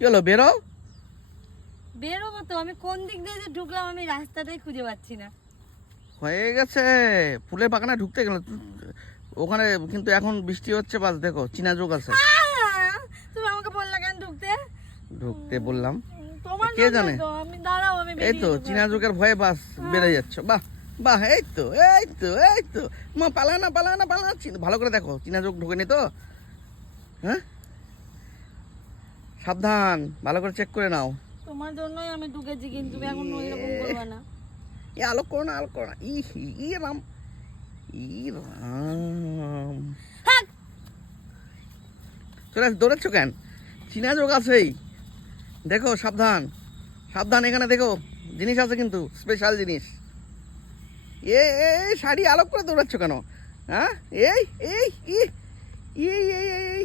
কি হলো, বেরো। বেরোবো তো, আমি কোন দিক দিয়ে যে ঢুকলাম আমি রাস্তাটাই খুঁজে পাচ্ছি না। হয়ে গেছে, ফুলের বাগানে ঢুকতে গেল ওখানে, কিন্তু এখন বৃষ্টি হচ্ছে, বাস দেখো চীনা যোগ আছে। তুমি আমাকে বললা কেন ঢুকতে? ঢুকতে বললাম, তোমার কে জানে। তো আমি দাঁড়াও, আমি এই তো চীনা যোগের ভয়ে বাস বেড়ে যাচ্ছ। বাহ বাহ, এই তো এই তো এই তো। মা পালা না পালা না পালা না। ভালো করে দেখো চীনা যোগ ঢোকেনি তো। হ্যাঁ, সাবধান, ভালো করে চেক করে নাও। তোমার জন্যই আমি ঢুকেছি, কিন্তু তুমি এখন এরকম করবে না। এ আলোক করো না, আলোক করো না। ই রাম, ই রাম। হ্যাঁ, চলে দৌড়াচ্ছ কেন? চীনা যোগ আছেই, দেখো সাবধান সাবধান। এখানে দেখো জিনিস আছে, কিন্তু স্পেশাল জিনিস। শাড়ি আলোক করে দৌড়াচ্ছ কেন? হ্যাঁ, এই এই এই এই এই এই